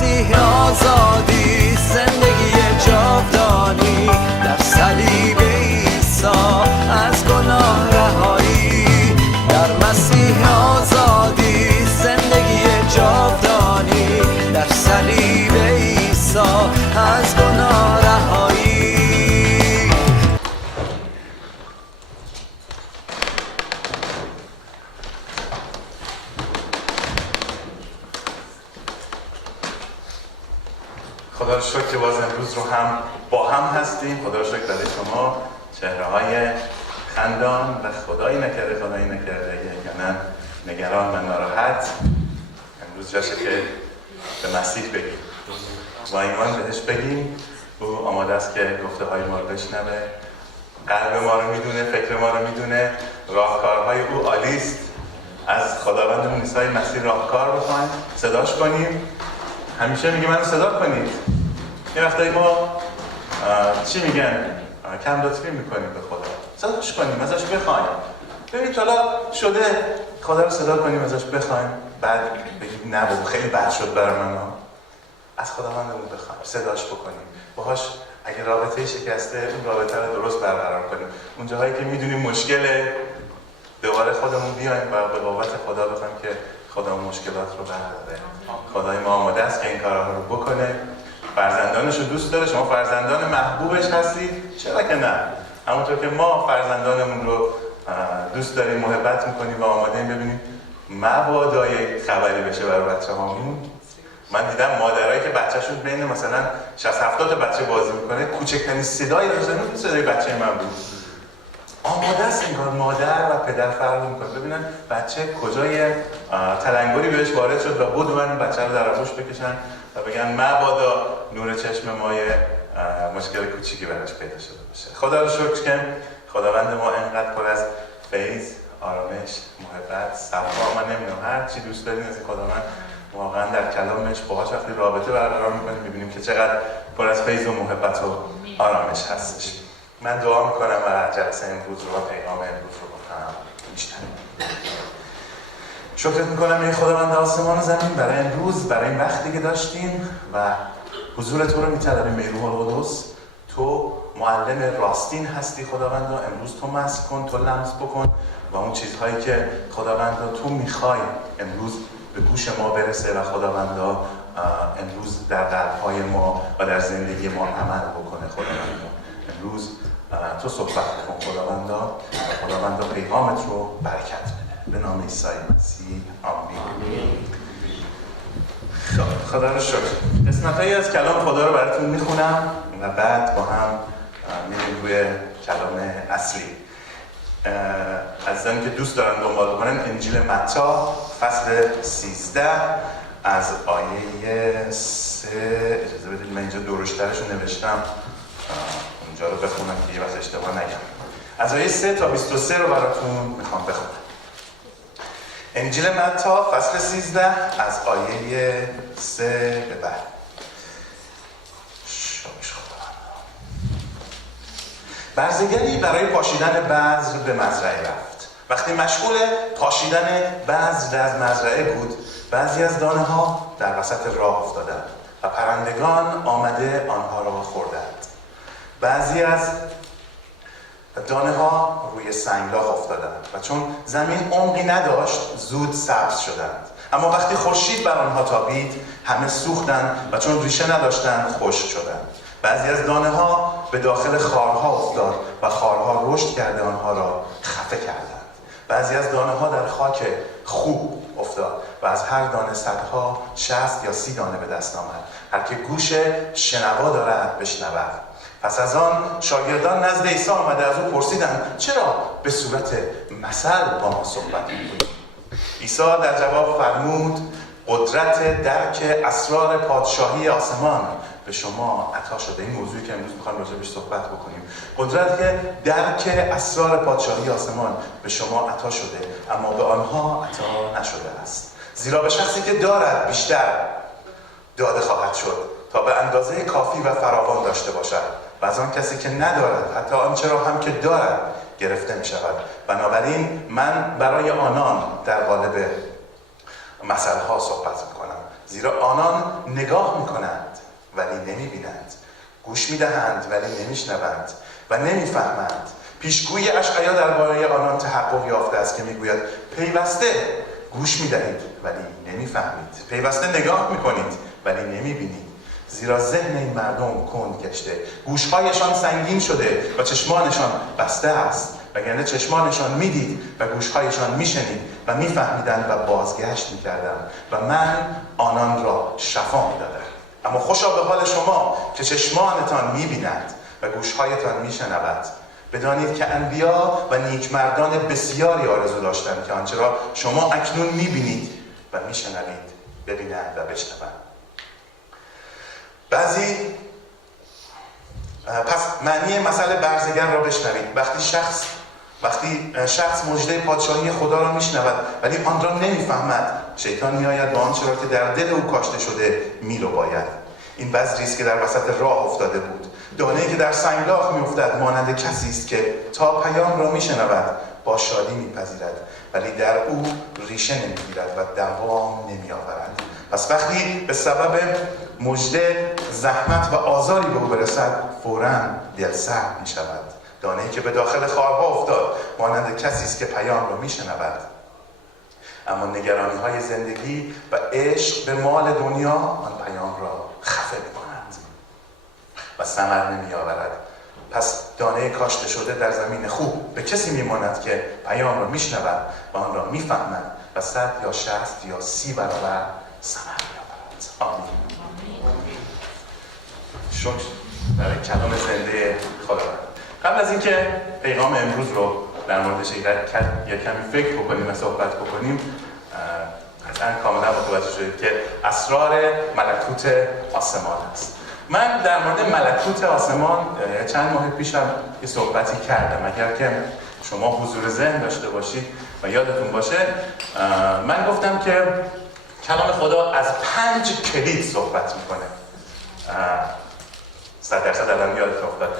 مسیح آزادی، زندگی جاودانی در صلیب عیسی، از گناه رهایی. در مسیح آزادی، زندگی جاودانی در صلیب عیسی، از گناه رهایی. خدا رو شکر که باز امروز رو هم با هم هستیم. خدا رو شکر برای شما چهره‌های خندان و خدایی نکرده یعنی نگران و ناراحت. امروز جاشه که به مسیح بگیم، با ایمان بهش بگیم. او آماده است که گفته های ما رو بشنوه، قلب ما رو میدونه، فکر ما رو میدونه. راهکارهای او عالی است. از خداوندمون عیسی مسیح راهکار بخوایم، صداش کنیم. همیشه میگه منو صدا کنید. یه وقتایی ما چی میگن؟ کم لطفی میکنیم به خدا. صداش کنیم، ازش بخوایم. ببینید حالا شده خدا رو صدا کنیم، ازش بخوایم، بعد بگیم نه بابا خیلی بد شد برای من. از خداوندمون بخوایم، صداش بکنیم، باهاش اگه رابطه شکسته اون رابطه رو درست برقرار کنیم. اون جاهایی که میدونیم مشکله، دوباره خودمون بیایم و به بابت خدا بخوایم که خدا مشکلات رو برداره. خدای ما آماده است که این کارها رو بکنه. فرزندانش رو دوست داره. شما فرزندان محبوبش هستید، چرا که نه؟ همونطور که ما فرزندانمون رو دوست داریم، محبت میکنیم و آماده ایم ببینیم مبادا یک خبری بشه برای بچه‌هامون. من دیدم مادرایی که بچه‌شون بین مثلا 60-70 تا بچه بازی میکنه، کوچکترین صدایی بزنه صدای بچه من بود. آماده است انگار مادر و پدر فرق میکنه. ببینن بچه کجای تلنگری بهش وارد شد و بود من بچه رو در آغوش بکشن و بگن مبادا نور چشم ما مشکل کوچیکی براش پیدا شده باشه. خدا رو شکر که خداوند ما اینقدر پر از فیض، آرامش، محبت، صفا، من نمیدونم هر چی دوست دارین از این خداوند واقعا در کلامش باهاش وقتی رابطه برقرار میکنیم میبینیم که چقدر پر از فیض و محبت و آرامش هستش. من دعا میکنم و جلسه امروز رو و پیغام امروز رو بکنم میشنم. شکرت میکنم ای خداوند آسمان و زمین برای امروز، برای این وقتی که داشتیم و حضور تو رو میطلبیم ای روح القدس. تو معلم راستین هستی خداوند، امروز تو مسح کن، تو لمس بکن و اون چیزهایی که خداوند تو میخوای امروز به گوش ما برسه و خداوند امروز در قلب‌های ما و در زندگی ما عمل بکنه. خداوند امروز تو صحبت کن خداوند و خداوند پیغامت رو برکت بده. به نام عیسی مسیح آمین. خدا رو شکر. قسمت‌هایی از کلام خدا رو براتون میخونم و بعد با هم میریم روی کلام اصلی. عزیزانی که دوست دارن دنبال بکنن انجیل متی فصل 13 از آیه 3. اجازه بدید من اینجا درشترش رو نوشتم، اونجا رو بخونم که یه وقت اشتباه نگم. از آیه 3 تا 23 رو براتون میخوام بخونم. انجیل متی فصل 13 از آیه 3 به بعد. برزگری برای پاشیدن بذر به مزرعه رفت. وقتی مشغول پاشیدن بذر از مزرعه بود، بعضی از دانه ها در وسط راه افتادند و پرندگان آمده آنها را خوردند. بعضی از دانه ها روی سنگلاخ افتادند و چون زمین عمقی نداشت زود سبز شدند. اما وقتی خورشید بر آنها تابید همه سوختند و چون ریشه نداشتند خشک شدند. بعضی از دانه ها به داخل خارها افتاد و خارها رشد کرده آنها را خفه کردند. بعضی از دانه ها در خاک خوب افتاد و از هر دانه صدها 60 یا 30 دانه به دست آمد. هر که گوش شنوا دارد بشنود. پس از آن شاگردان نزد عیسی آمده از او پرسیدند چرا به صورت مثل با ما صحبت می‌کنی؟ عیسی در جواب فرمود قدرت درک اسرار پادشاهی آسمان به شما عطا شده. این موضوعی که امروز می‌خوام راجع بهش صحبت بکنیم. قدرت درک اسرار پادشاهی آسمان به شما عطا شده اما به آنها عطا نشده است. زیرا به شخصی که دارد بیشتر داده خواهد شد تا به اندازه کافی و فراوان داشته باشد و از آن کسی که ندارد حتی آنچه را هم که دارد گرفته می شود. بنابراین من برای آنان در قالب مثلها صحبت میکنم، زیرا آنان نگاه میکنند ولی نمیبینند، گوش میدهند ولی نمیشنوند و نمیفهمند. پیشگوی اشعیا درباره آنان تحقق یافته است که میگوید پیوسته گوش میدهید ولی نمیفهمید، پیوسته نگاه میکنید ولی نمیبینید، زیرا ذهن این مردم کند گشته، گوشهایشان سنگین شده و چشمانشان بسته است، وگرنه چشمانشان میدید و گوشهایشان میشنید و میفهمیدند و بازگشت میکردند و من آنان را شفا میدادم. اما خوشا به حال شما که چشمانتان میبینند و گوشهایتان میشنود. بدانید که انبیا و نیکمردان بسیاری آرزو داشتند که آنچه را شما اکنون میبینید و میشنوید ببینند و بشنوند. پس معنی مثل برزگر را بشنوید. وقتی شخص مژده پادشاهی خدا را میشنود ولی آن را نمیفهمد، شیطان میآید با آنچه را که در دل او کاشته شده میرباید. این بذری است که در وسط راه افتاده بود. دانه‌ای که در سنگلاخ میافتد مانند کسی است که تا پیام را میشنود با شادی میپذیرد ولی در او ریشه نمیگیرد و دوام نمیآورد. پس وقتی به سبب مژده زحمت و آزاری به او برسد فوراً دلسرد میشود. دانه‌ای که به داخل خارها افتاد مانند کسی است که پیام را میشنود اما نگرانی‌های زندگی و عشق به مال دنیا آن پیام را خفه می‌کنند و ثمر نمی‌آورد. پس دانه کاشته شده در زمین خوب به کسی می‌ماند که پیام را میشنود و آن را می‌فهمد و 100 یا 60 یا 30 برابر ثمر می‌آورد. آمین. شکر برای کلام زنده خداوند. قبل از اینکه پیغام امروز رو در موردش یک کمی فکر بکنیم و صحبت بکنیم، قطعا کاملا متوجه شدید که اسرار ملکوت آسمان است. من در مورد ملکوت آسمان چند ماه پیشم یه صحبتی کردم. اگر که شما حضور ذهن داشته باشید و یادتون باشه، من گفتم که کلام خدا از 5 کلید صحبت میکنه. 100% الان یادتون افتاد.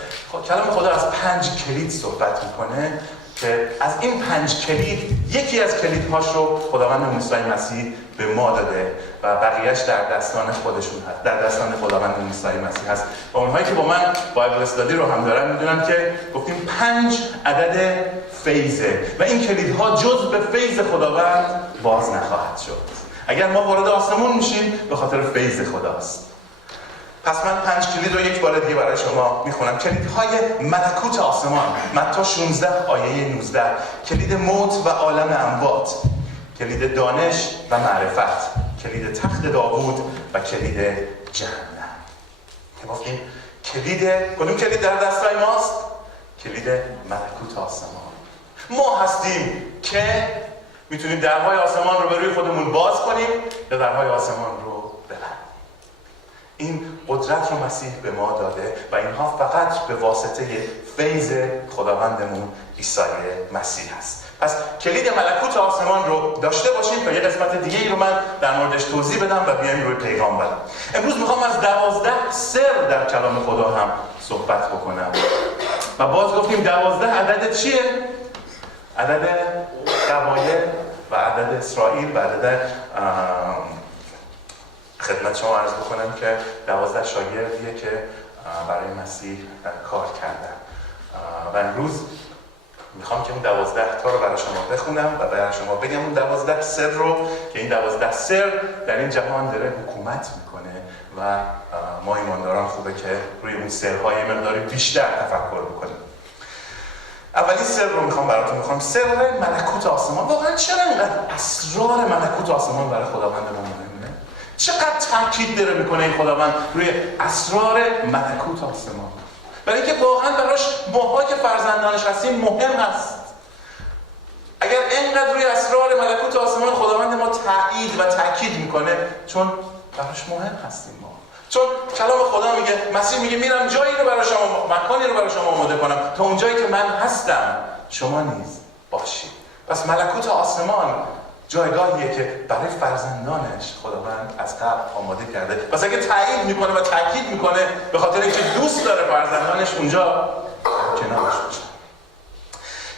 کلام خدا از 5 کلید صحبت میکنه که از این 5 کلید یکی از کلیدهاش رو خداوند عیسی مسیح به ما داده و بقیه‌اش در دستان خودشون هست، در دستان خداوند عیسی مسیح هست. و اونهایی که با من بایبل استادی رو هم دارن میدونن که گفتیم 5 عدد فیضه و این کلیدها جز به فیض خداوند باز نخواهد شد. اگر ما وارد آسمون میشیم به خاطر فیض خداست. پس من 5 کلید رو یک بار دیگه برای شما میخونم. کلیدهای ملکوت آسمان، متی 16 آیه 19. کلید موت و عالم اموات، کلید دانش و معرفت، کلید تخت داوود و کلید جهنم. که گفتیم کدوم کلید در دستای ماست؟ کلید ملکوت آسمان. ما هستیم که میتونیم درهای آسمان رو به روی خودمون باز کنیم یا درهای آسمان رو ببندیم. این قدرت رو مسیح به ما داده و اینها فقط به واسطه فیض خداوندمون عیسی مسیح است. پس کلید ملکوت آسمان رو داشته باشیم تا یه قسمت دیگه ای رو من در موردش توضیح بدم و بیایم روی پیغام برم. امروز میخوام از 12 سر در کلام خدا هم صحبت بکنم. و باز گفتیم 12 عدد چیه؟ عدد قبایل و عدد اسرائیل و عدد خدمت شما عرض بکنم که 12 شاگردیه که برای مسیح کار کردن و امروز میخوام که اون 12 تا رو برای شما بخونم و برای شما بگم اون 12 سر رو که این 12 سر در این جهان داره حکومت میکنه و ما ایمانداران خوبه که روی اون سرهای مقداری بیشتر تفکر بکنیم. اولین سر رو میخوام سر ملکوت آسمان. واقعا چرا اینقدر اسرار ملکوت آسمان برای خداوند ما مهمه؟ چقدر تاکید داره میکنه این خداوند روی اسرار ملکوت آسمان؟ برای اینکه واقعا براش ماها که فرزندانش هستیم مهم هست. اگر اینقدر روی اسرار ملکوت آسمان خداوند ما تایید و تاکید میکنه چون براش مهم هستیم ما. چون کلام خدا میگه، مسیح میگه میرم جایی رو برای شما، مکانی رو برای شما آماده کنم تا اونجایی که من هستم شما نیز باشید. پس ملکوت آسمان جایگاهیه که برای فرزندانش خداوند از قبل آماده کرده. پس اگه تایید میکنه و تاکید میکنه به خاطر اینکه دوست داره فرزندانش اونجا کنارش باشن.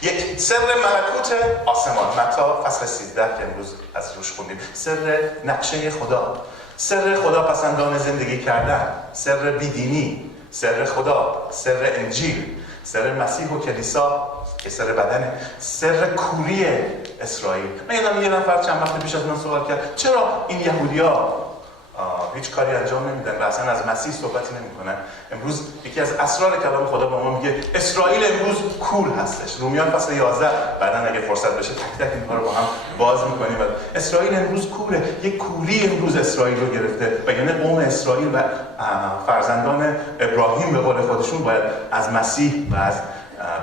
یک سر ملکوت آسمان، متی فصل 13 که امروز از روش خوندیم، سر نقشه خدا، سر خدا پسندانه زندگی کردن، سر بیدینی، سر خدا، سر انجیل، سر مسیح و کلیسا که سر بدنه، سر کوری اسرائیل. من یادم یه نفر چند وقت پیش از من سوال کرد چرا این یهودی‌ها هیچ کاری انجام نمیدن و اصلا از مسیح صحبتی نمیکنن. امروز یکی از اسرار کلام خدا به ما میگه اسرائیل امروز کور هستش. رومیان فصل 11 بعداً اگه فرصت بشه تک تک اینها رو با هم باز میکنیم. اسرائیل امروز کوره، یک کوری امروز اسرائیل رو گرفته و یعنی قوم اسرائیل و فرزندان ابراهیم به قول خودشون باید از مسیح و از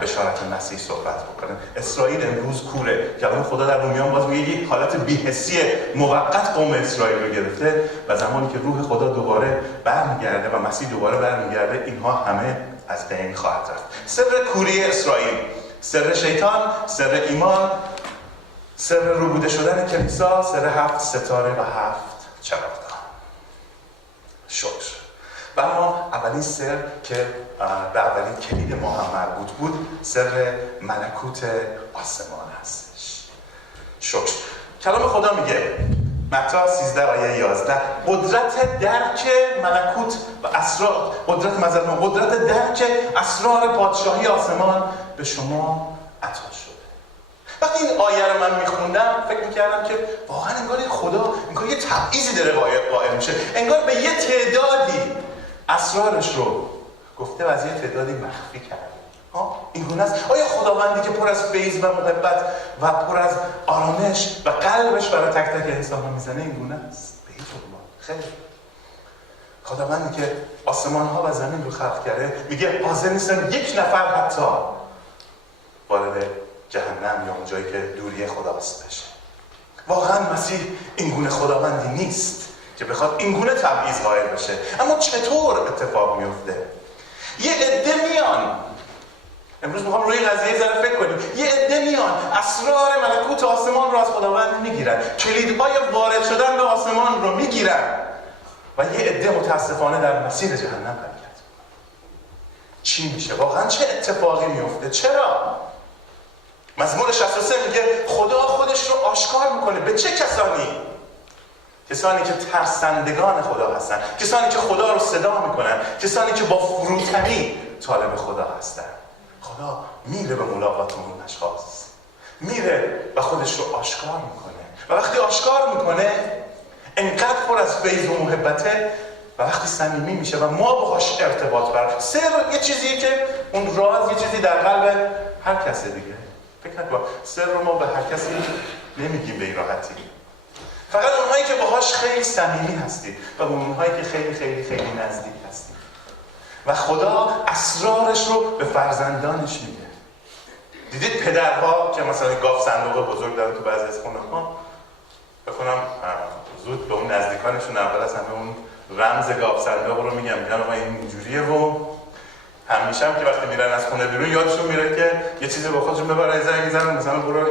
بشارت مسیح صحبت بکنه. اسرائیل امروز کوره. کلام خدا در رومیان باز میگه یک حالت بی‌حسی موقت قوم اسرائیل رو گرفته و زمانی که روح خدا دوباره برمیگرده و مسیح دوباره برمیگرده اینها همه از بین خواهد رفت. سر کوری اسرائیل، سر شیطان، سر ایمان، سر روبوده شدن کلیسا، سر 7 ستاره و 7 چراغدان. شکر. و اما اولین سر که به اولین کلید ما هم مربوط بود، سر ملکوت آسمان هستش. شکر. کلام خدا میگه متی 13 آیه 11 قدرت درک ملکوت و اسرار، قدرت درک اسرار پادشاهی آسمان به شما عطا شده. وقتی این آیه رو من میخوندم فکر میکردم که واقعا انگار خدا انگار یه تبعیضی داره قائل میشه، انگار به یه تعدادی اسرارش رو گفته و از یه تعدادی مخفی کرده. این گونه است. آیا خداوندی که پر از فیض و محبت و پر از آرامش و قلبش برای تک تک انسان ها میزنه این گونه است؟ به هیچ عنوان. خیلی. خداوندی که آسمان ها و زمین رو خلق کرده میگه حاضر نیستم یک نفر حتی وارد جهنم یا اون جایی که دوری خداست بشه. واقعا مسیح این گونه خداوندی نیست که بخواد این گونه تبعیض قائل بشه. اما چطور اتفاق میفته؟ یه عده میان، امروز میخوام روی قضیه ذره فکر کنیم، یه عده میان اسرار ملکوت آسمان رو از خداوند میگیرن، کلیدهای وارد شدن به آسمان رو میگیرن و یه عده متاسفانه در مسیر جهنم حرکت. چی میشه؟ واقعا چه اتفاقی میفته؟ چرا؟ مزمور 63 میگه خدا خودش رو آشکار میکنه. به چه کسانی؟ کسانی که ترسندگان خدا هستن، کسانی که خدا رو صدا میکنن، کسانی که با فروتنی طالب خدا هستن. خدا میره به ملاقات اون اشخاص، میره و خودش رو آشکار میکنه و وقتی آشکار میکنه انقدر پر از فیض و محبته و وقتی صمیمی میشه و ما باهاش ارتباط برقرار. سر یه چیزیه که اون راز یه چیزی در قلب هر کسی دیگه. فکر نکن سر رو ما به هر کسی نمیگیم به این راحتی. فقط اونهایی که باهاش خیلی صمیمی هستید و اونهایی که خیلی خیلی خیلی نزدیک هستید. و خدا اسرارش رو به فرزندانش میگه. دیدید پدرها که مثلا گاف صندوق بزرگ دارن تو بعضی از خونه‌ها، بکنم زود به اون نزدیکانشون اول از همه اون رمز گاف صندوق رو میگم آقا این اینجوریه و همیشه هم که وقتی میرن از خونه بیرون یادشون میره که یه چیزی با خودشون ببرن، زنگ میزنن مثلا برو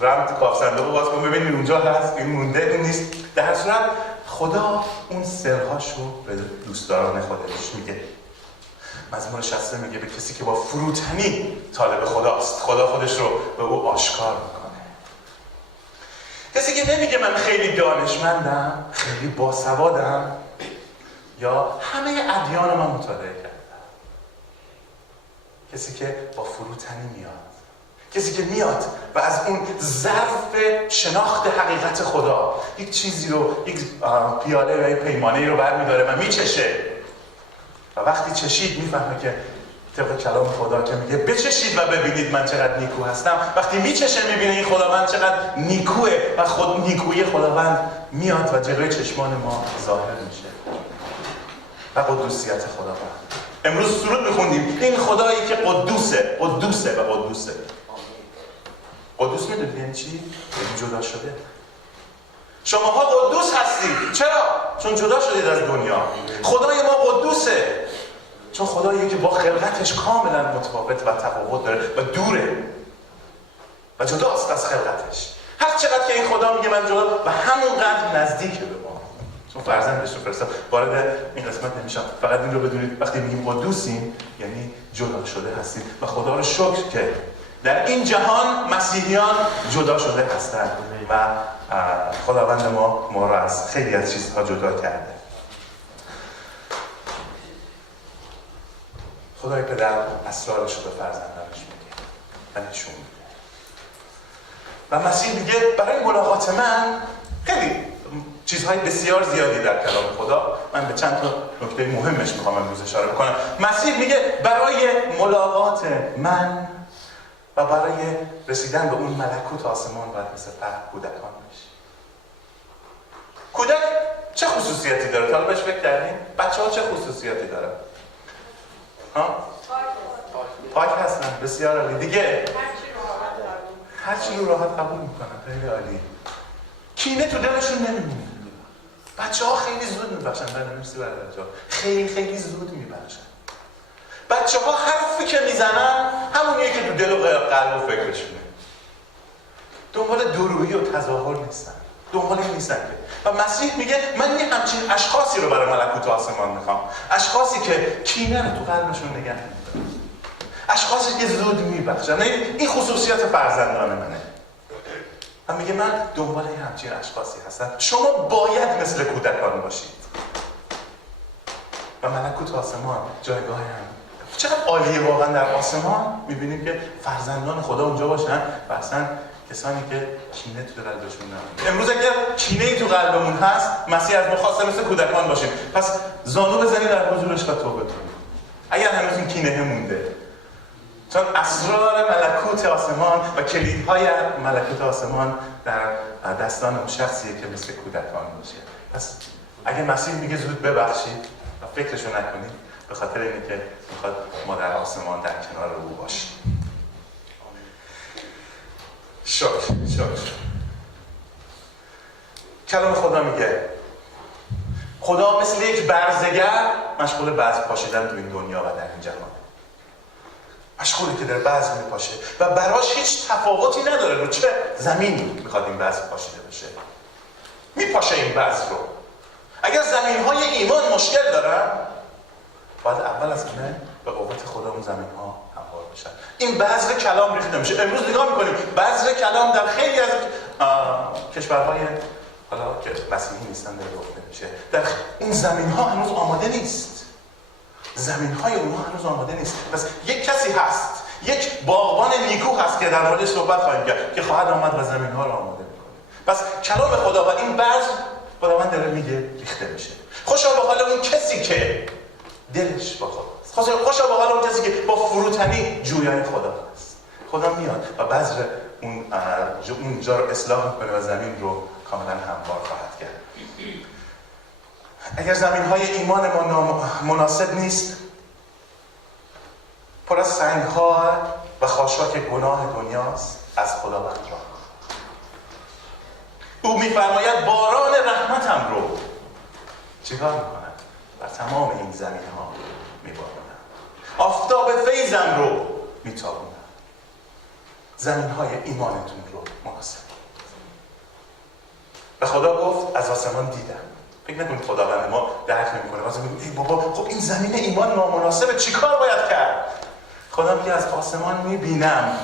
رمز گاف صندوق باز کن ببینید اونجا هست، این مونده این نیست. در صورت خدا اون سرهاش رو به دوستداران خودش میگه. مزمور 60 میگه به کسی که با فروتنی طالب خداست، خدا خودش رو به او آشکار میکنه. کسی که نمیگه من خیلی دانشمندم، خیلی باسوادم یا همه ادیان من مطالعه کردم. کسی که با فروتنی میاد، کسی که میاد و از اون ظرف شناخت حقیقت خدا یک چیزی رو، یک پیاله و یک پیمانه رو برمیداره و میچشه و وقتی چشید میفهمه که طبق کلام خدا که میگه بچشید و ببینید من چقدر نیکو هستم. وقتی میچشه میبینه این خداوند چقدر نیکوه و خود نیکویی خداوند میاد و جلوی چشمان ما ظاهر میشه و قدوسیت خداوند. امروز سرود میخوندیم این خدایی که قدوسه و قدوسه. قدوس میدونید یعنی چی؟ یعنی جدا شده. شماها قدوس هستید. چرا؟ چون جدا شدید از دنیا. خدای ما قدوسه چون خداییه که با خلقتش کاملا متفاوت و تفاوت داره و دوره و جداست از خلقتش. هر چقدر که این خدا میگه من جدا و همونقدر نزدیکه به ما، چون فرزندش رو فرستاد. وارد این قسمت نمیشم، فقط این رو بدونید وقتی میگیم قدوسیم یعنی جدا شده هستیم و خدا رو شکر که در این جهان مسیحیان جدا شده هستند و خداوند ما را از خیلی از چیزها جدا کرده. خدای پدر اسرارش رو به فرزندانش میگه و نشون میده و مسیح میگه برای ملاقات من خیلی چیزهای بسیار زیادی در کلام خدا، من به چند تا نکته مهمش میخوام امروز اشاره بکنم. مسیح میگه برای ملاقات من و برای رسیدن به اون ملکوت آسمان باید مثل کودکان بشی. کودک چه خصوصیتی داره؟ تا بهش فکر کردین؟ بچه‌ها چه خصوصیتی داره؟ پاک هستن، بسیار عالی. دیگه هر چی رو راحت قبول میکنن، خیلی عالی. کینه تو دلشون نمیمونه. بچه‌ها خیلی زود میبخشن، خیلی زود میبخشن. بچه‌ها حرفی که میزنن همونیه که تو دل و قلب و فکرشونه. دنبال درویی و تظاهر نیستن، دنبال این نیستن که. و مسیح میگه من یه همچین اشخاصی رو برای ملکوت آسمان میخوام، اشخاصی که کینه رو تو قلبشون نگه نمیدارن، اشخاصی که زود میبخشن. این خصوصیت فرزندان منه. و میگه من دنبال یه همچین اشخاصی هستم. شما باید مثل کودکان باشید و ملکوت آسمان جایگاه هم چقدر عالیه واقعا. در آسمان میبینیم که فرزندان خدا اونجا باشن و اصلا کسانی که کینه تو قلبشون نمونه. امروز اگر کینه‌ای تو قلبمون هست، مسیح از ما خواسته مثل کودکان باشیم. پس زانو بزنید در حضورش و توبه کنید اگر هنوز این کینه مونده، چون اسرار ملکوت آسمان و کلیدهای ملکوت آسمان در دستان اون شخصیه که مثل کودکان باشه. پس اگه مسیح میگه زود ببخشید و فکرشو نکنید، به خاطر اینه که میخواد ما در آسمان در کنار او باشیم. شکر. کلام خدا میگه خدا مثل یک برزگر مشغول بذر پاشیدن تو این دنیا و در این جهان. مشغوله که در بذر میپاشه و براش هیچ تفاوتی نداره رو چه زمین میخواد این بذر پاشیده بشه. میپاشه این بذر رو. اگر زمین‌های ایمان مشکل دارن، باید اول از همه به قوت خدا اون زمین‌ها هموار بشن. این بذر کلام ریخته میشه. امروز نگاه میکنیم بذر کلام در خیلی از کشورهای حالا که مسیحی نیستن داره ریخته میشه. در این زمین‌ها هنوز آماده نیست. زمین‌های اونها هنوز آماده نیست. پس یک کسی هست، یک باغبان نیکو هست که در موردش صحبت خواهیم کرد که خواهد آمد و زمین‌ها رو آماده میکنه. پس کلام خدا و این بذر خداوند داره میگه ریخته میشه. خوشا به حال اون کسی که دلش با خداست. خوشا به حال اون کسی که با فروتنی جویای خدا هست. خدا میاد و بذر اونجا رو اصلاح میکنه و زمین رو کاملا هموار خواهد کرد. اگر زمین‌های ایمان ما مناسب نیست، پر از سنگ‌ها و خاشاک گناه دنیاست، از خداوند راه کن. او می‌فرماید باران رحمتم رو چیکار می‌کنم؟ بر تمام این زمین‌ها می‌بارونم. آفتاب فیضم رو می‌تابونم. زمین‌های ایمانتون رو مناسب. و خدا گفت از آسمان دیدم. فکر نکنید خداوند ما درک نمی‌کنه. واسه میگه ای بابا خب این زمین ایمان نامناسبه، چیکار باید کرد؟ خدا میگه از آسمان می‌بینم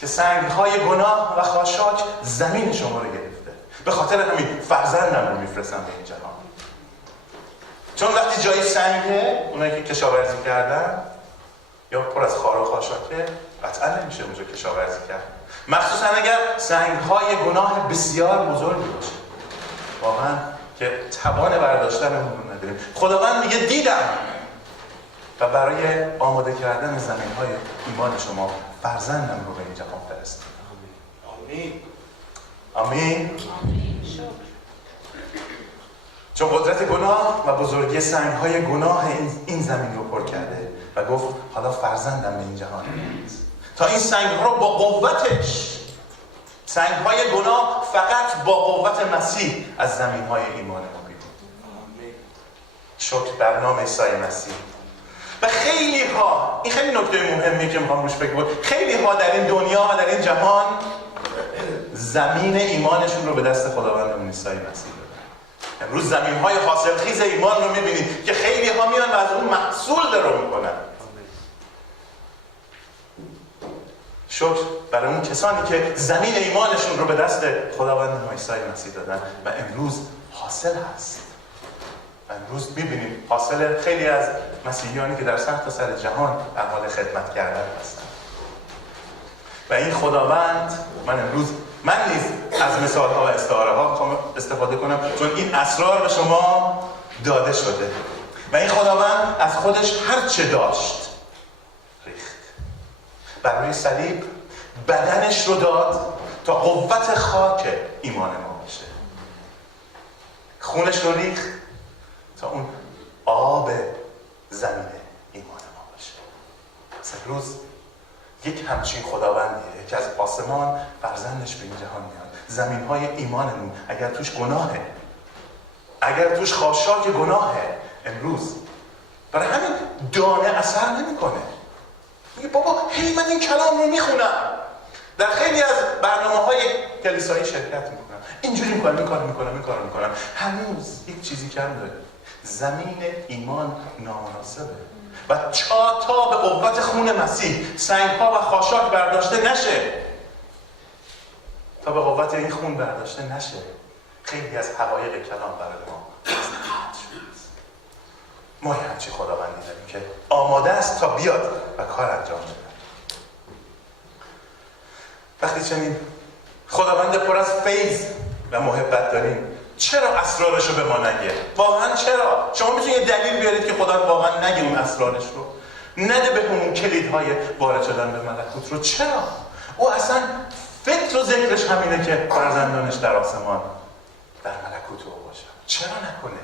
که سنگ‌های گناه و خاشاک زمین شما رو گرفته. به خاطر همین فرزندم رو میفرستم به این جهان. چون وقتی جای سنگه، اونایی که کشاورزی کردن یا پر از خار و خاشاکه، قطعا نمیشه اونجا کشاورزی کرد. مخصوصا اگر سنگ‌های گناه بسیار بزرگی باشه. واقعا که توان برداشتن اون رو نداریم. خداوند میگه دیدم و برای آماده کردن زمین‌های ایمان شما فرزندم رو به این جهان فرستادم. آمین. آمین. چون قدرت گناه و بزرگی سنگ‌های گناه این زمین رو پر کرده و گفت حالا فرزندم به این جهان میاد تا این سنگ‌ها رو با قوتش، سنگ‌های گناه فقط با قوت مسیح از زمین‌های ایمان ما بیرون. شکر بر نام عیسی مسیح. و خیلی ها، این خیلی نکته مهمیه که میخوام روش فکر کنم، خیلی ها در این دنیا و در این جهان زمین ایمانشون رو به دست خداوندمون عیسی مسیح دادن. امروز زمین‌های حاصلخیز ایمان رو می‌بینید که خیلی ها میان و از اون محصول درو می‌کنن. شکر برای اون کسانی که زمین ایمانشون رو به دست خداوند ما عیسی مسیح دادن و امروز حاصل هست. امروز می‌بینیم حاصل خیلی از مسیحیانی که در سرتاسر جهان در حال خدمت کردن هستند. و این خداوند، من نیز از مثال‌ها و استعاره‌ها استفاده کنم چون این اسرار به شما داده شده. و این خداوند از خودش هر چه داشت ریخت. بر روی صلیب بدنش رو داد تا قوت خاک ایمان ما بشه. خونش رو ریخت تا اون آب زمین ایمان ما باشه. امروز یک همچین خداوندیه که از آسمان فرزندش به این جهان میاد. زمین‌های ایمانمون اگر توش گناهه، اگر توش خاشاک گناهه، امروز برای همین دانه اثر نمیکنه. میگه بابا هی من این کلام رو میخونم، در خیلی از برنامه‌های کلیسایی شرکت میکنم، اینجوری میکنم، این کارو میکنم، هنوز یک چیزی کم داره. زمین ایمان نامناسبه و تا به قوت خون مسیح سنگ‌ها و خاشاک برداشته نشه، تا به قوت این خون برداشته نشه، خیلی از حقایق کلام برای ما خواهد شد. ما همچی خداوندی داریم که آماده است تا بیاد و کار انجام بده. وقتی چنین خداوند پر از فیض و محبت داریم، چرا اسرارش رو به ما نگه؟ واقعا چرا؟ شما میتونید یه دلیل بیارید که خدا واقعا نگه اون اسرارش رو؟ نده به اون کلیدهای وارد شدن به ملکوت رو؟ چرا؟ او اصلا فکر و ذکرش همینه که فرزندانش در آسمان در ملکوت او باشن. چرا نکنه؟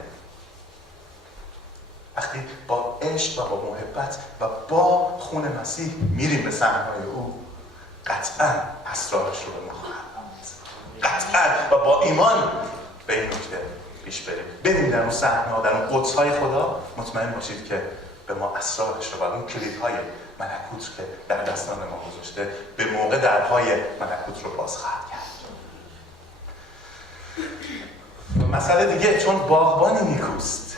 وقتی با عشق و با محبت و با خون مسیح میریم به صحنه‌های او، قطعا اسرارش رو به ما خواهد داد. قطعا و با ایمان به این نکته پیش بریم در اون صحنه‌ها، در اون قدس‌های خدا. مطمئن باشید که به ما اسرارش رو و اون کلیدهای ملکوت که در دستان ما گذاشته به موقع درهای ملکوت رو باز خواهد کرد. مسئله دیگه، چون باغبانی نیکوست،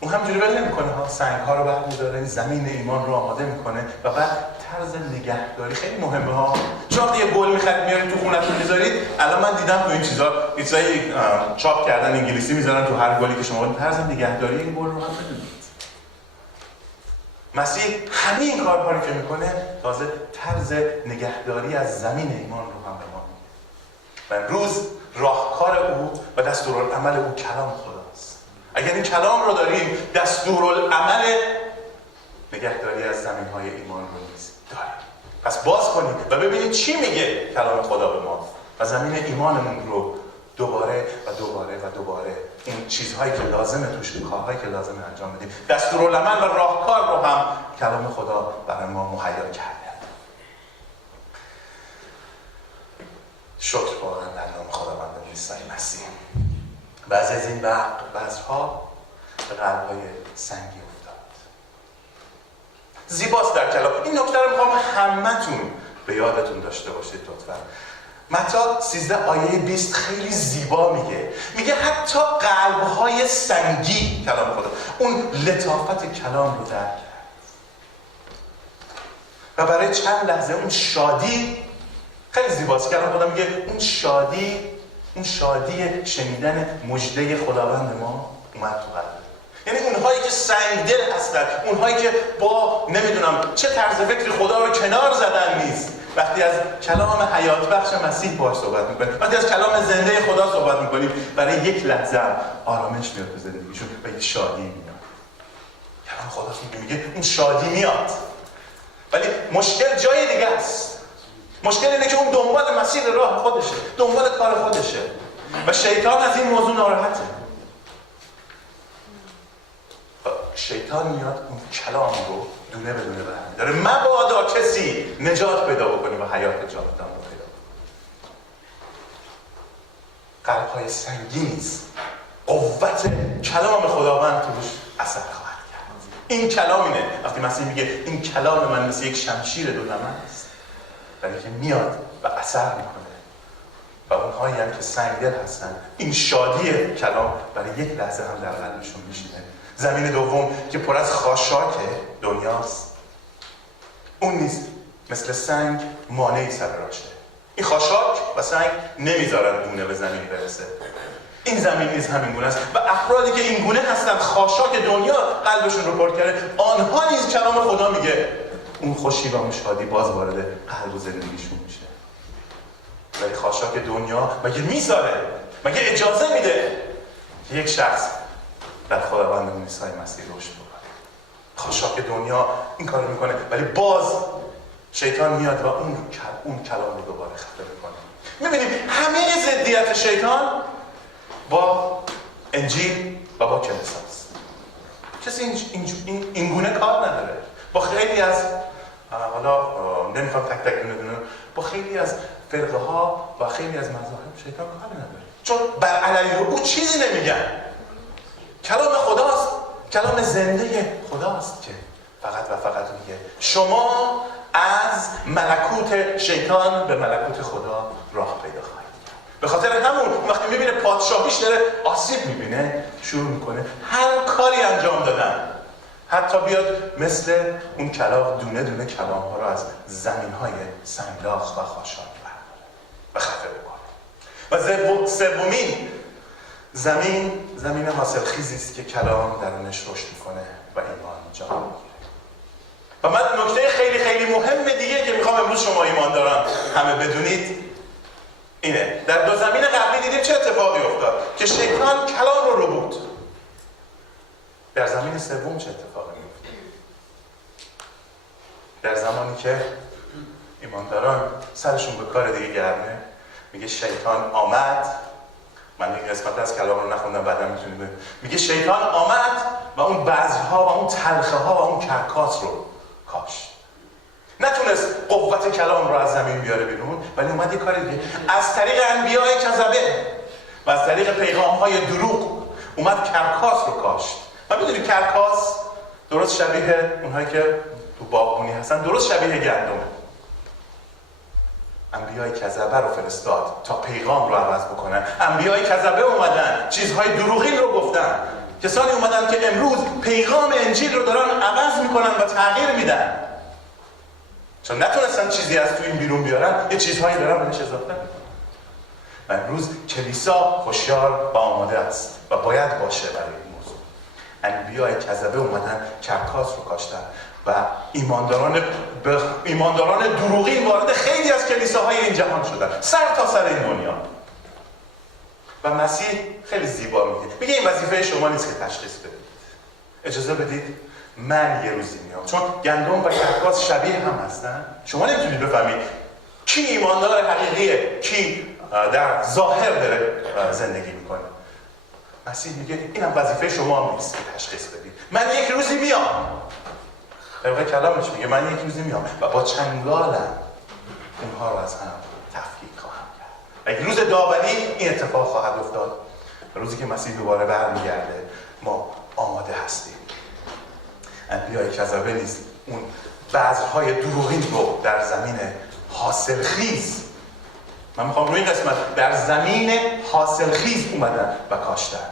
اون همجوری ول نمی‌کنه ها، سنگ‌ها رو برمی‌داره، زمین ایمان رو آماده می‌کنه و بعد طرز نگهداری خیلی مهمه ها. شما یه گل می‌خرید میارید تو خونتون می‌ذارید. الان من دیدم تو این چیزای چاپ کردن انگلیسی می‌ذارن تو هر گلی که شما طرز نگهداری این گل رو هم بدونید. مسیح همین کارها رو که می‌کنه، تازه طرز نگهداری از زمین ایمان رو هم به ما میگه. و امروز راهکار او و دستورالعمل او کلام خداست. اگر این کلام رو داریم، دستورالعمل نگهداری از زمین‌های ایمان رو نیز داریم. پس باز کنیم و ببینیم چی میگه کلام خدا به ما و زمین ایمانمون رو دوباره این چیزهایی که لازمه توش، کارهایی که لازمه انجام بدیم، دستورالعمل و راهکار رو هم کلام خدا برای ما مهیا کرده. شکر واقعا در نام خداوند عیسی مسیح. بعضی از این بذرها به قلب‌های سنگی افتاد. زیباست در کلام. این نکته رو میخوام همتون به یادتون داشته باشید لطفاً. متی 13 آیه 20 خیلی زیبا میگه حتی قلب‌های سنگی، کلام خدا اون لطافت کلام رو درک کرد و برای چند لحظه اون شادی، خیلی زیباست کلام خدا میگه اون شادی شنیدن مژده خداوند ما اومد تو قلب. یعنی اونهایی که سنگدل هستن، اونهایی که با نمیدونم چه طرز فکری خدا رو کنار زدن نیست، وقتی از کلام حیات بخش مسیح باهاش صحبت میکنیم، وقتی از کلام زنده خدا صحبت میکنیم، برای یک لحظه آرامش میاد به زندگیشون و یک شادی میاد. کلام خدا میگه اون شادی میاد، ولی مشکل جای دیگه است. مشکل اینه که اون دنبال مسیر راه خودشه، دنبال کار خودشه و شیطان از این موضوع ناراحته. شیطان میاد اون کلام رو دونه به دونه برمی‌داره. مبادا کسی نجات پیدا بکنه و حیات جاودان رو پیدا بکنه. قلب‌های سنگین قوت کلام خداوند توش اثر خواهد کرد. این کلام اینه. وقتی مسیح میگه این کلام من مثل یک شمشیر دولمه است، ولی که میاد و اثر میکنه و اونهایی هم که سنگدل هستن، این شادی کلام برای یک لحظه هم در قلبشون میشینه. زمین دوم که پر از خاشاک دنیاست، اون نیست مثل سنگ مانعی سر راشه. این خاشاک و سنگ نمیذارن گونه به زمین برسه. این زمین نیز همین گونه است و افرادی که این گونه هستند خاشاک دنیا قلبشون رو پر کرده، آنها نیز کلام خدا میگه اون خوشی و اون شادی باز وارد قلب و زندگیشون میشه. ولی خاشاک دنیا مگه میذاره؟ مگه اجازه میده که یک شخص در خداوند عیسی مسیح رشد بکنه؟ خاشاک دنیا این کارو میکنه، ولی باز شیطان میاد و اون کلام رو دوباره خفه میکنه. میبینیم همه ضدیت شیطان با انجیل و با کلیساست. کسی این گونه کار نداره. با خیلی از حالا نمیخوام تک تک دونه با خیلی از فرقه ها و خیلی از مذاهب شیطان کار نداره، چون بر علیه او چیزی نمیگن. کلام خداست، کلام زنده خداست که فقط و فقط میگه شما از ملکوت شیطان به ملکوت خدا راه پیدا خواهید. به خاطر همون وقتی میبینه پادشاهیش داره آسیب میبینه، شروع میکنه هر کاری انجام دادن، حتی بیاد مثل اون کلاغ دونه دونه کلام ها رو از زمین های سنگلاخ و خاشاک برداره و خفه بکنه. و سومین زمین حاصل خیزی است که کلام درونش رشد میکنه و ایمان جا میگیره. و من نکته خیلی خیلی مهم دیگه که میخوام امروز شما ایمانداران همه بدونید اینه. در دو زمین قبلی دیدیم چه اتفاقی افتاد که شیطان کلام رو بود. در زمین سوم چه اتفاقی میفته؟ در زمانی که ایمانداران سرشون به کار دیگه گرمه، میگه شیطان آمد. من این قسمت از کلام رو نخوندم، بعدا میتونید. میگه شیطان آمد و اون بذرها و اون تلخه ها و اون کرکاس رو کاشت. نتونست قوت کلام رو از زمین بیاره بیرون، ولی اومد یه کاری دیگه از طریق انبیاء کذبه و از طریق پیغام‌های دروغ اومد کرکاس رو کاشت. و میدونی کرکاس درست شبیه اونهایی که تو باغبونی هستن، درست شبیه گندمه. انبیاء کذبه رو فرستاد تا پیغام رو عوض بکنن. انبیاء کذبه اومدن چیزهای دروغین رو گفتن. کسانی اومدن که امروز پیغام انجیل رو دارن عوض میکنن و تغییر میدن، چون نتونستن چیزی از تو این بیرون بیارن، یه چیزهایی دارن بهش اضافه میکنن. و امروز کلیسا هوشیار و آماده است و باید باشه برای این موضوع. انبیاء کذبه اومدن کرکاس رو کاشتن و ایمانداران دروغین وارد خیلی از کلیساهای این جهان شدن، سر تا سر این دنیا. و مسیح خیلی زیبا میگه این وظیفه شما نیست که تشخیص بدید. اجازه بدید من یه روزی میام. چون گندم و کرکاس شبیه هم هستن. شما نمیتونید بفهمید کی ایماندار حقیقیه، کی در ظاهر داره زندگی میکنه. مسیح میگه اینم وظیفه شما نیست که تشخیص بدید. من یک روزی میام. طبق کلامش میگه من یک روزی میام و با چنگالم اونها رو از هم تفکیک خواهم کرد. یک روز داوری این اتفاق خواهد افتاد. روزی که مسیح دوباره برمیگرده ما آماده هستیم. انبیاء کذبه نیست اون بذرهای دروغین رو در زمین حاصلخیز، من میخوام روی این قسمت، در زمین حاصلخیز اومدن و کاشتن.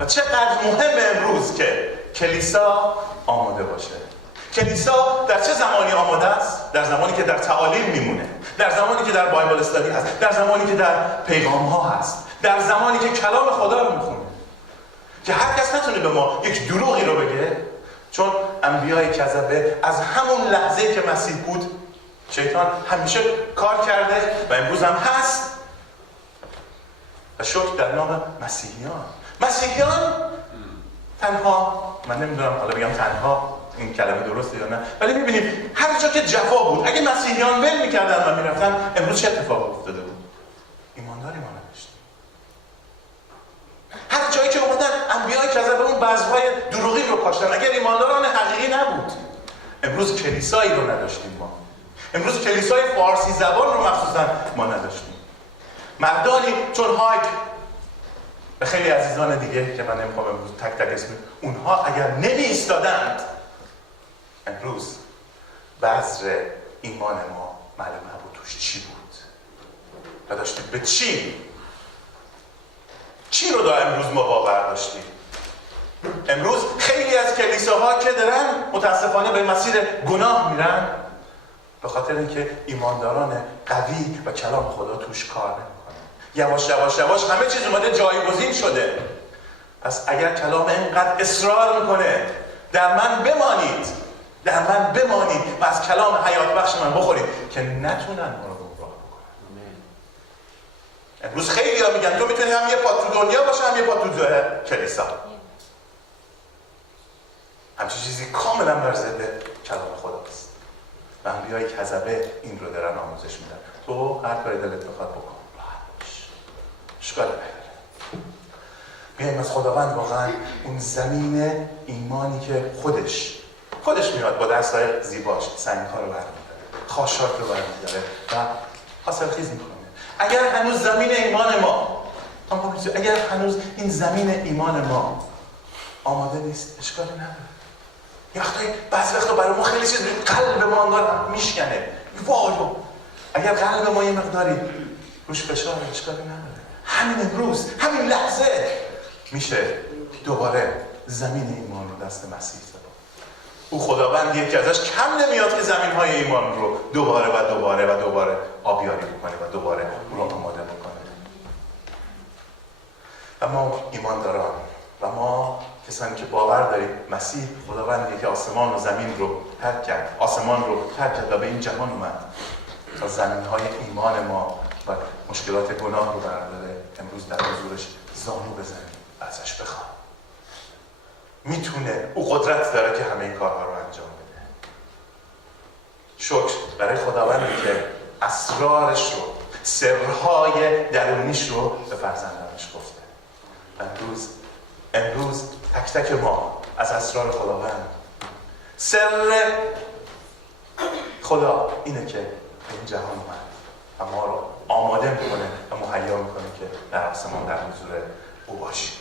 و چقدر مهمه امروز که کلیسا آماده باشه. کلیسا در چه زمانی آماده است؟ در زمانی که در تعالیم میمونه، در زمانی که در بایبل استادی هست، در زمانی که در پیغام ها هست، در زمانی که کلام خدا رو میخونه، که هر کس نتونه به ما یک دروغی رو بگه. چون انبیاء کذبه از همون لحظه که مسیح بود شیطان همیشه کار کرده و امروز هم هست و شکر در نام مسیحیان تنها، من نمیدونم حالا بگم تنها این کلمه درسته یا نه، ولی میبینیم هر جا که جفا بود، اگه مسیحیان ول میکردن و میرفتن، امروز چه اتفاق افتاده بود؟ ایمانداری ما نداشتیم. هر جایی که اومدن انبیاء کذبه اون بذرهای دروغین رو کاشتن، اگر ایمانداران حقیقی نبود امروز کلیسایی رو نداشتیم. ما امروز کلیسای فارسی زبان رو مخصوصا ما نداشتیم. مردانی چون هایک و خیلی عزیزان دیگه که من نمیخوام امروز تک تک اسم، اونها اگر نمی ایستادند امروز بذر ایمان ما معلوم نبود توش چی بود و داشتیم به چی رو دا امروز ما باور داشتیم. امروز خیلی از کلیساها که دارن متاسفانه به مسیر گناه میرن به خاطر اینکه ایمانداران قوی و کلام خدا توش کار نمیکنه. یواش یواش یواش همه چیز اومده جایگزین شده. پس اگر کلام اینقدر اصرار میکنه در من بمانید، در من بمانید و از کلام حیات بخش من بخورید که نتونن ما رو گمراه بکنن. امروز خیلی ها میگن تو میتونی هم یه پا تو دنیا باشه هم یه پا تو کلیسا. همچین چیزی کاملا بر ضد کلام خداست. و انبیای کذبه این رو دارن آموزش میدن. تو هر کاری دلت بخواد بکن، راحت باش، اشکالی نداره. بیایم از خداوند واقعا اون زمین ایمانی که خودش میاد با دستای زیباش سنگ‌ها رو برمی‌داره، خاشاک رو برمی‌داره و حاصلخیز میکنه. اگر هنوز زمین ایمان ما اگر هنوز این زمین ایمان ما آماده نیست، اشکالی نداره. یه وقتایی بعضی وقتا برای ما خیلی چیز قلب ما انگار میشکنه. وایو اگر قلب ما یه مقداری روش فشار، اشکالی نداره. همین امروز، همین لحظه میشه دوباره زمین ایمان رو دست مسیح زد. او خداوندیه که ازش کم نمیاد که زمین‌های ایمان رو دوباره و دوباره و دوباره آبیاری بکنه و دوباره او رو آماده بکنه. و ما ایمانداران و ما کسانی که باور داریم مسیح خداوندیه که آسمان و زمین رو ترک کرد، آسمان رو ترک کرد و به این جهان اومد تا زمین‌های ایمان ما و مشکلات گناه رو برداره. امروز در حضورش زانو بزنیم و ازش بخوام. میتونه، او قدرت داره که همه این کارها رو انجام بده. شکر برای خداوندی که اسرارش رو، سرهای درونیش رو به فرزندانش گفته. امروز تک تک ما از اسرار خداوند، سر خدا اینه که به این جهان اومد و ما رو آماده میکنه و مهیا میکنه که در آسمان در حضور او باشیم.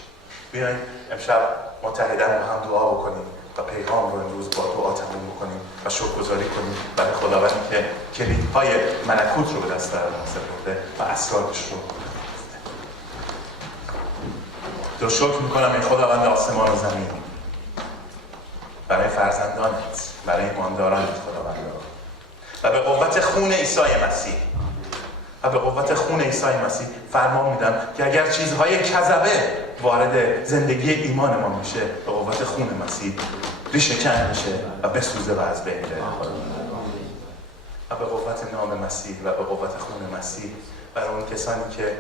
بیاین امشب متحداً با هم دعا بکنیم و پیغام رو امروز با دعا تموم بکنیم و شکرگزاری کنیم برای خداوندی که کلیدهای ملکوت رو به دست در ناصر برده و اسرارش رو تو شکر میکنم ای خداوند آسمان و زمین برای فرزندانت، برای ایماندارانت خداوند، و به قوت خون عیسی مسیح فرمان میدم که اگر چیزهای کذبه وارد زندگی ایمان ما میشه، به قوت خون مسیح ریشه کن بشه و بسوزه و از بین بره. و به قوت نام مسیح و به قوت خون مسیح برای اون کسانی که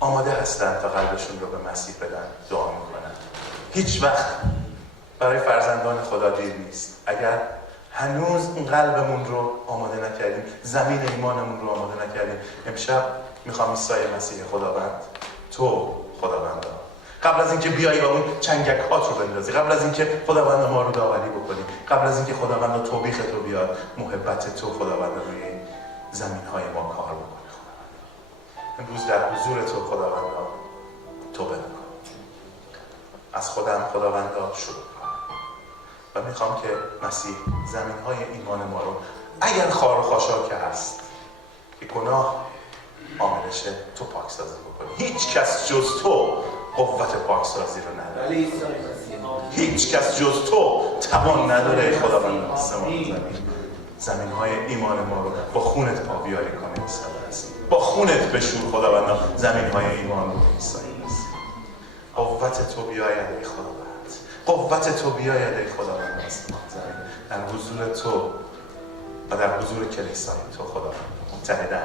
آماده هستن تا قلبشون رو به مسیح بدن دعا میکنن. هیچ وقت برای فرزندان خدا دیر نیست. اگر هنوز این قلبمون رو آماده نکردیم، زمین ایمانمون رو آماده نکردیم، امشب میخوام عیسی مسیح خداوند، تو خداوند، قبل از اینکه بیایی و اون چنگک‌هات رو بندازی، قبل از اینکه خداوند ما رو داوری بکنی، قبل از اینکه خداوند توبیخ تو بیاد، محبت تو خداوند روی زمین‌های ما کار بکنه. امروز در حضور تو خداوند توبه میکنم. از خودم خداوند شروع کنم و میخوام که مسیح زمین‌های ایمان ما رو، اگر خار و خاشاک هست که گناه عاملشه، تو پاکسازی بکنی. هیچ کس جز تو قوت پاکسازی رو نداره. هیچ کس جز تو توان نداره خداوند آسمان زمین‌های ایمان ما رو با خونت آبیاری کنه. با خونت بشور خداوند زمین‌های ایمان رو. عیسی مسیح قوت تو بیاید ای خداوند، قوت تو بیاید ای خداوند آسمان زمین، در حضور تو و در حضور کلیسای تو خداوند متحداً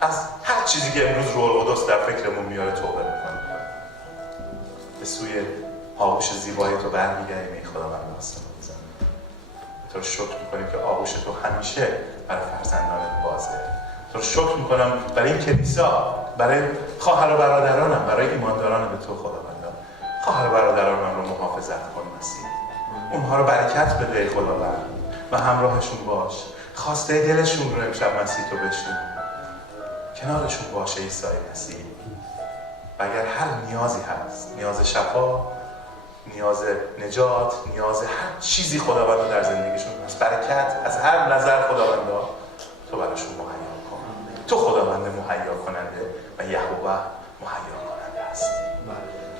از هر چیزی که امروز روح القدس در فکرمون میاره توبه میکنیم، به سوی آغوش زیبای تو برمیگردیم ای خداوند آسمان زمین. تو رو شکر میکنیم که آغوش تو همیشه برای فرزندانت بازه. تو رو شکر میکنم برای این کلیسا، برای خواهر و برادرانم، برای ایمانداران به تو خداوندم. خواهر و برادرانم رو محافظت کن مسیح، اونها رو برکت بده ای خداوند و همراهشون باش. خواسته دلشون رو امشب مسیح تو بشنو، کنارشون باشه عیسی مسیح. و اگر هر نیازی هست، نیاز شفا، نیاز نجات، نیاز هر چیزی خداوند در زندگیشون هست، برکت از هر نظر خداوند تو براشون مهیا کن. تو خداوند مهیا کننده و یهوه مهیا کننده هستی.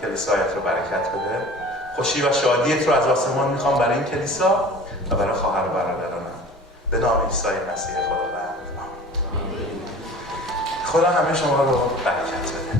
کلیسایت رو برکت بده. خوشی و شادیت رو از آسمان میخوام برای این کلیسا و برای خواهر و برادرانم. به نام عیسی مسیح خداوند آمین. خدا همه شما رو برکت بده.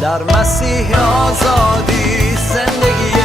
در مسیح آزادی زندگی